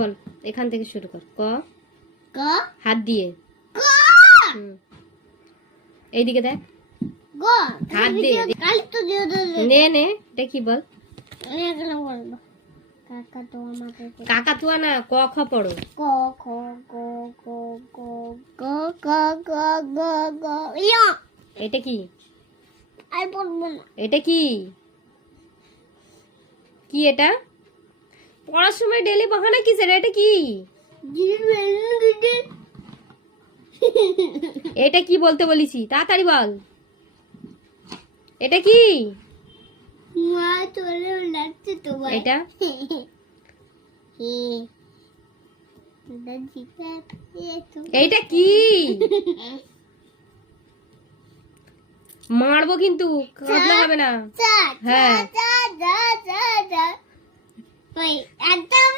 বল, এখান থেকে শুরু কর। ক, ক, হাত দিয়ে। ক, এইদিকে দেখ, গ, হাত দিয়ে। কালি তো দিয়ে দে। নে নে, এটা কি বল? আমি এখন বলবো কাকা তো আমাকে কাকাতুয়া না, ক খ পড়ো। ক, খ, গ, গ, গ, গ, গ, গ, গ, গ, ইয়া। এটা কি? আর বলবো না। এটা কি? কি এটা? পড়ার সময় ডেলি বাহানা কিসের? এটা কি? এটা কি বলতে বলিছি? তাড়াতাড়ি বল। এটা কি? মা চলে লাগছে তো ভাই। এটা এইটা কি? মারবো কিন্তু, কাঁদলে হবে না। হ্যাঁ। একদম